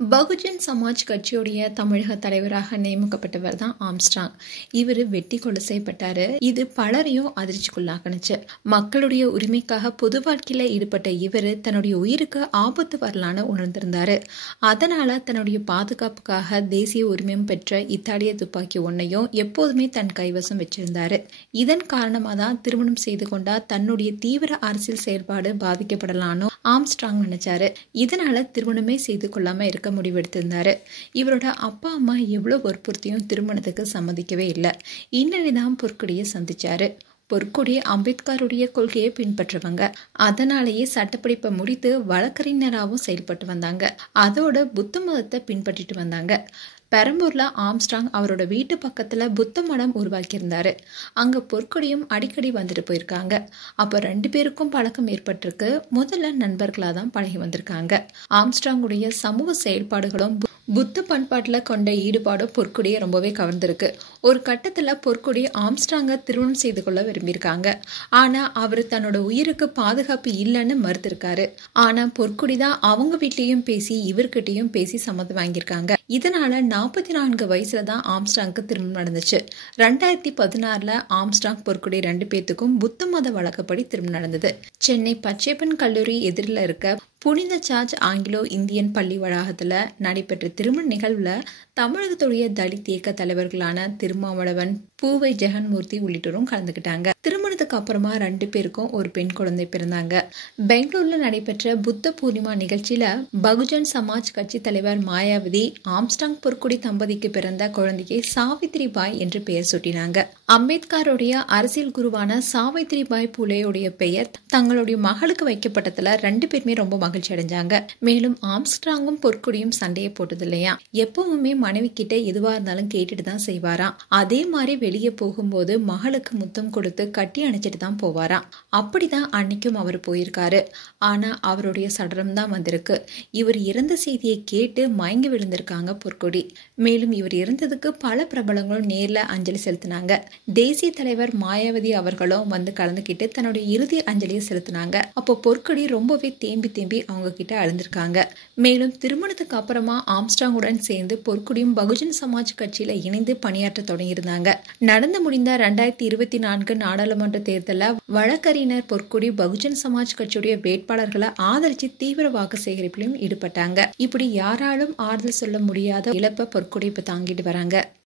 பகுஜன் சமாஜ் கட்சியுடைய தமிழக தலைவராக நியமிக்கப்பட்டவர் தான் ஆம்ஸ்ட்ராங். இவர் வெட்டி கொலை செய்யப்பட்டாரு. இது பலரையும் அதிர்ச்சிக்குள்ளாக்குனுச்சு. மக்களுடைய உரிமைக்காக பொது வாழ்க்கையில ஈடுபட்ட இவர் தன்னுடைய உயிருக்கு ஆபத்து வரலான்னு உணர்ந்திருந்தாரு. அதனால தன்னுடைய பாதுகாப்புக்காக தேசிய உரிமையும் பெற்ற இத்தாலிய துப்பாக்கி ஒன்னையும் எப்போதுமே தன் கைவசம் வச்சிருந்தாரு. இதன் காரணமா தான் திருமணம் செய்து கொண்டா தன்னுடைய தீவிர அரசியல் செயல்பாடு பாதிக்கப்படலான்னு ஆம்ஸ்ட்ராங் நினைச்சாரு. இதனால திருமணமே செய்து கொள்ளாம இருக்க முடிவெடுத்திருந்தாரு. இவரோட அப்பா அம்மா எவ்வளவு வற்புறுத்தியும் திருமணத்துக்கு சம்மதிக்கவே இல்லை. இந்நிலைதான் பொற்கொடியை சந்திச்சாரு. பொற்கொடி அம்பேத்கருடைய கொள்கையை பின்பற்றுவாங்க. அதனாலேயே சட்டப்படிப்பை முடித்து வழக்கறிஞராகவும் செயல்பட்டு வந்தாங்க. அதோட புத்த மதத்தை பின்பற்றிட்டு வந்தாங்க. பெரம்பூர்ல ஆம்ஸ்ட்ராங் அவரோட வீட்டு பக்கத்துல புத்த மடம் உருவாக்கியிருந்தாரு. அங்க பொற்கொடியும் அடிக்கடி வந்துட்டு போயிருக்காங்க. அப்ப 2 பேருக்கும் பழக்கம் ஏற்பட்டிருக்கு. முதல்ல நண்பர்களா தான் பழகி வந்திருக்காங்க. ஆம்ஸ்ட்ராங்குடைய சமூக செயல்பாடுகளும் புத்த பண்பாட்டுல கொண்ட ஈடுபாடும் பொற்கொடியை ரொம்பவே கவர்ந்திருக்கு. ஒரு கட்டத்துல பொற்கொடி ஆம்ஸ்ட்ராங்க திருமணம் செய்து கொள்ள விரும்பியிருக்காங்க. ஆனா அவரு தன்னோட உயிருக்கு பாதுகாப்பு இல்லைன்னு மறுத்திருக்காரு. ஆனா பொற்கொடி தான் அவங்க வீட்லயும் பேசி இவர்கிட்டயும் பேசி சம்மதம் வாங்கியிருக்காங்க. இதனால 44 வயசுல தான் ஆம்ஸ்ட்ராங்க்கு திருமணம் நடந்துச்சு. 2016ல ஆம்ஸ்ட்ராங் பொற்கொடி 2 பேத்துக்கும் புத்த மத வழக்கப்படி திருமணம் நடந்தது. சென்னை பச்சையப்பன் கல்லூரி எதிரில் இருக்க புனித சார்ஜ் ஆங்கிலோ இந்தியன் பள்ளி வளாகத்துல நடைபெற்ற திருமண நிகழ்வுல தமிழகத்துடைய தலித் இயக்க தலைவர்களான திருமாவளவன், பூவை ஜெகன்மூர்த்தி உள்ளிட்டோரும் கலந்துக்கிட்டாங்க. திருமணத்துக்கு அப்புறமா 2 பேருக்கும் ஒரு பெண் குழந்தை பிறந்தாங்க. பெங்களூர்ல நடைபெற்ற புத்த பூர்ணிமா நிகழ்ச்சியில பகுஜன் சமாஜ் கட்சி தலைவர் மாயாவதி ஆம்ஸ்ட்ராங் பொற்கொடி தம்பதிக்கு பிறந்த குழந்தைக்கு சாவித்ரி பாய் என்று பெயர் சூட்டினாங்க. அம்பேத்கருடைய அரசியல் குருவான சாவித்ரி பாய் பூலேயுடைய பெயர் தங்களுடைய மகளுக்கு வைக்கப்பட்டதுல 2 பேருமே ரொம்ப மகிழ்ச்சி அடைஞ்சாங்க. மேலும் ஆம்ஸ்ட்ராங்கும் பொற்கொடியும் சண்டையை போட்டது இல்லையா, எப்பவுமே மனைவி கிட்ட எதுவா இருந்தாலும் கேட்டுட்டு தான் செய்வாராம். அதே மாதிரி வெளியே போகும்போது மகளுக்கு முத்தம் கொடுத்து கட்டி அணைச்சிட்டு தான் போவாராம். அப்படிதான் அன்னைக்கும் அவர் போயிருக்காரு. ஆனா அவருடைய சடலம் தான் வந்திருக்கு. இவர் இறந்த செய்தியை கேட்டு மயங்கி விழுந்திருக்காங்க பொற்கொடி. மேலும் இவர் இறந்ததுக்கு பல பிரபலங்களும் நேர்ல அஞ்சலி செலுத்தினாங்க. தேசிய தலைவர் மாயாவதி அவர்களும் வந்து கலந்துக்கிட்டு தன்னுடைய இறுதி அஞ்சலியை செலுத்தினாங்க. அப்போ பொற்கொடி ரொம்பவே தேம்பி அவங்க கிட்ட அழுந்திருக்காங்க. மேலும் திருமணத்துக்கு அப்புறமா ஆம்ஸ்ட்ராங்குடன் சேர்ந்து பொற்கொடியும் பகுஜன் சமாஜ் கட்சியில இணைந்து பணியாற்ற தொடங்கியிருந்தாங்க. நடந்து முடிந்த 2024 நாடாளுமன்ற தேர்தலில் வழக்கறிஞர் பொற்கொடி பகுஜன் சமாஜ் கட்சியுடைய வேட்பாளர்களை ஆதரிச்சு தீவிர வாக்கு சேகரிப்பிலும் ஈடுபட்டாங்க. இப்படி யாராலும் ஆறுதல் சொல்ல முடியாத இழப்பை பொற்கொடி இப்ப தாங்கிட்டு வராங்க.